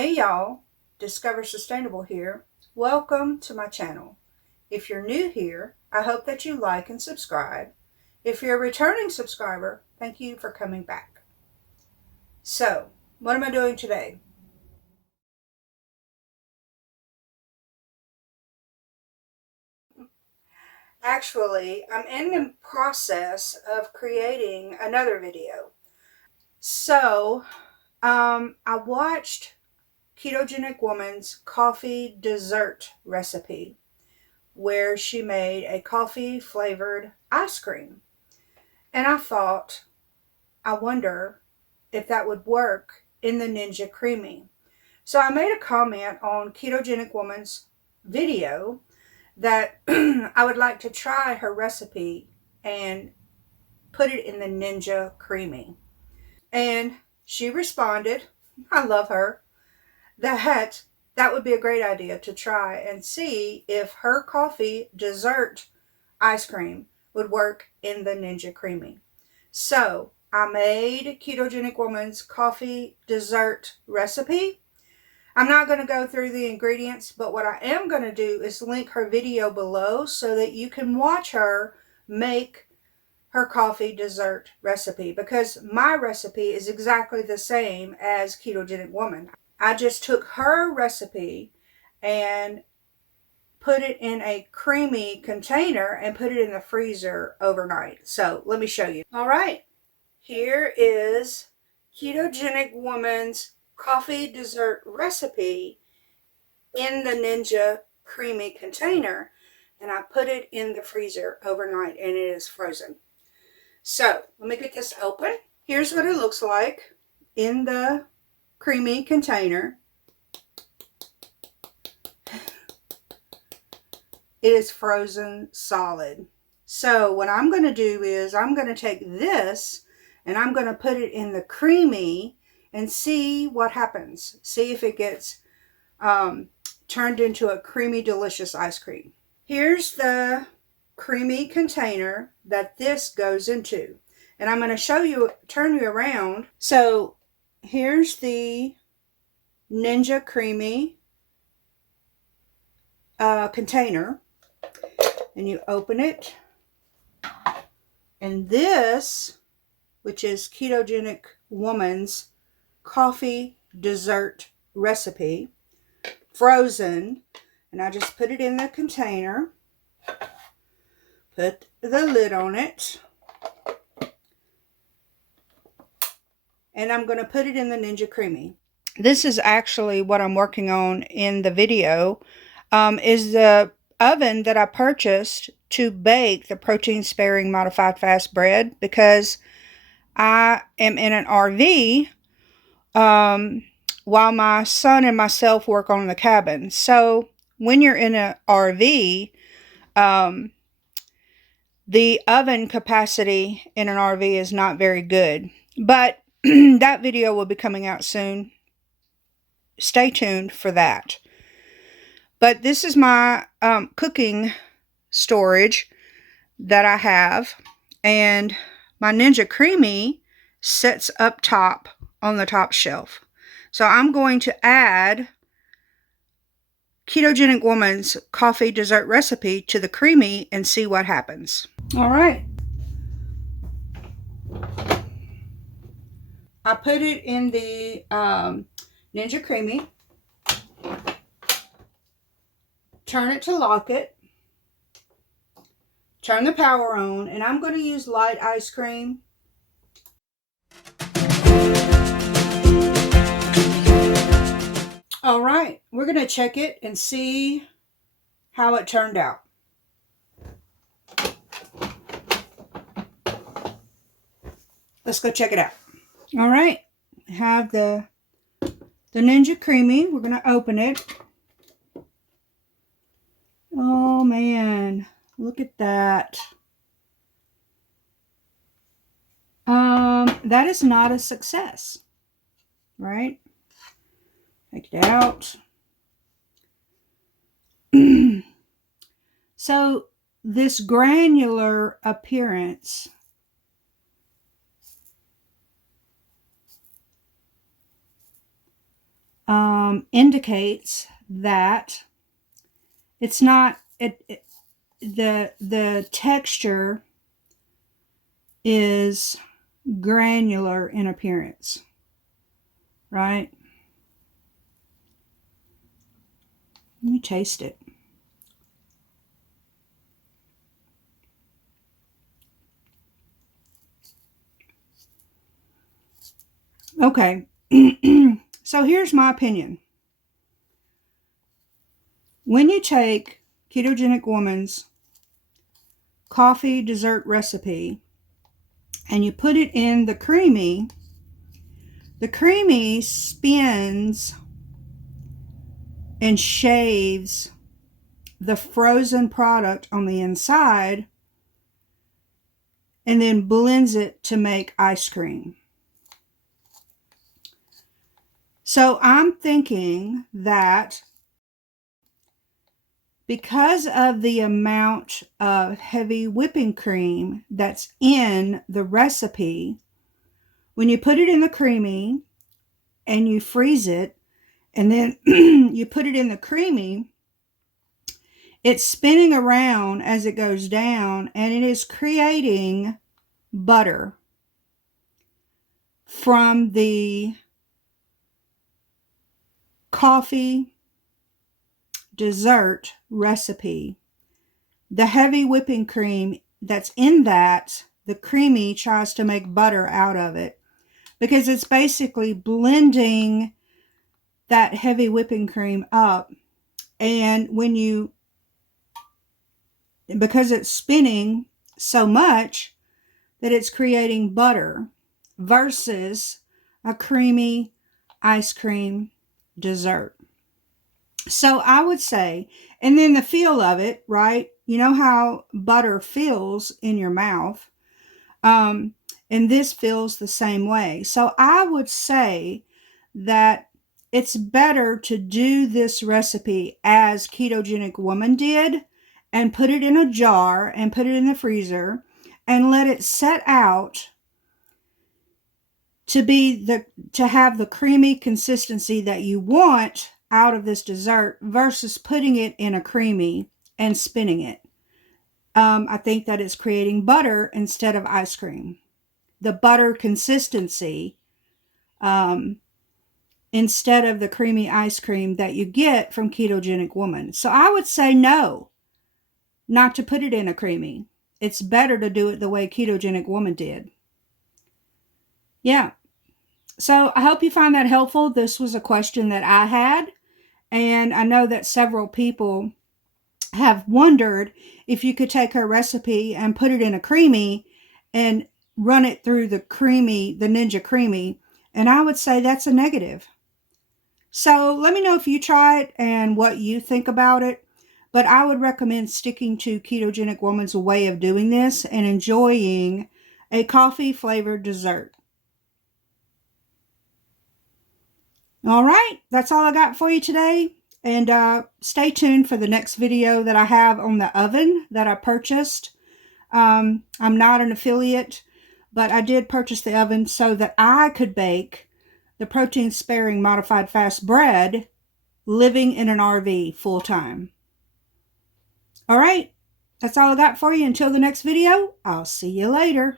Hey y'all, Discover Sustainable here. Welcome to my channel. If you're new here, I hope that you like and subscribe. If you're a returning subscriber, thank you for coming back. So, what am I doing today? Actually, I'm in the process of creating another video. So, I watched Ketogenic Woman's coffee dessert recipe, where she made a coffee flavored ice cream. And I thought, I wonder if that would work in the Ninja Creami. So I made a comment on Ketogenic Woman's video that I would like to try her recipe and put it in the Ninja Creami. And she responded, I love her, that would be a great idea to try and see if her coffee dessert ice cream would work in the Ninja Creami. So I made Ketogenic Woman's coffee dessert recipe. I'm not going to go through the ingredients, but what I am going to do is link her video below so that you can watch her make her coffee dessert recipe, because my recipe is exactly the same as Ketogenic Woman. I just took her recipe and put it in a creamy container and put it in the freezer overnight. So let me show you. All right, here is Ketogenic Woman's coffee dessert recipe in the Ninja Creami container, and I put it in the freezer overnight and it is frozen. So let me get this open. Here's what it looks like in the creamy container. It is frozen solid. So what I'm going to do is I'm going to take this and I'm going to put it in the creamy and see what happens. See if it gets turned into a creamy, delicious ice cream. Here's the creamy container that this goes into. And I'm going to show you, turn you around. So here's the Ninja Creami container. And you open it. And this, which is Ketogenic Woman's coffee dessert recipe, frozen. And I just put it in the container. Put the lid on it. And I'm going to put it in the Ninja Creami. This is actually what I'm working on in the video, is the oven that I purchased to bake the protein-sparing modified fast bread, because I am in an RV while my son and myself work on the cabin. So when you're in an RV, the oven capacity in an RV is not very good. But that video will be coming out soon. Stay tuned for that. But this is my cooking storage that I have. And my Ninja Creami sits up top on the top shelf. So I'm going to add Ketogenic Woman's coffee dessert recipe to the Creami and see what happens. All right. I put it in the Ninja Creami. Turn it to lock it. Turn the power on, and I'm going to use light ice cream. All right, we're going to check it and see how it turned out. Let's go check it out. All right, I have the Ninja Creami. We're going to open it. Oh man, look at that. That is not a success, right? Take it out. So this granular appearance indicates that it's not, the texture is granular in appearance, right? Let me taste it. Okay, so here's my opinion. When you take Ketogenic Woman's coffee dessert recipe and you put it in the creamy spins and shaves the frozen product on the inside and then blends it to make ice cream. So I'm thinking that because of the amount of heavy whipping cream that's in the recipe, when you put it in the creamy and you freeze it, and then you put it in the creamy, it's spinning around as it goes down, and it is creating butter from the coffee dessert recipe. The heavy whipping cream that's in that, the creamy tries to make butter out of it because it's basically blending that heavy whipping cream up. And because it's spinning so much that it's creating butter versus a creamy ice cream dessert. So I would say, and then the feel of it, right? You know how butter feels in your mouth. And this feels the same way. So I would say that it's better to do this recipe as Ketogenic Woman did and put it in a jar and put it in the freezer and let it set out to have the creamy consistency that you want out of this dessert versus putting it in a creamy and spinning it. I think that it's creating butter instead of ice cream. The butter consistency instead of the creamy ice cream that you get from Ketogenic Woman. So I would say no, not to put it in a creamy. It's better to do it the way Ketogenic Woman did. Yeah. So I hope you find that helpful. This was a question that I had, and I know that several people have wondered if you could take her recipe and put it in a creamy and run it through the Ninja Creami, and I would say that's a negative. So let me know if you try it and what you think about it, but I would recommend sticking to Ketogenic Woman's way of doing this and enjoying a coffee flavored dessert. All right, that's all I got for you today. And stay tuned for the next video that I have on the oven that I purchased. I'm not an affiliate, but I did purchase the oven so that I could bake the protein-sparing modified fast bread living in an RV full time. All right, that's all I got for you. Until the next video, I'll see you later.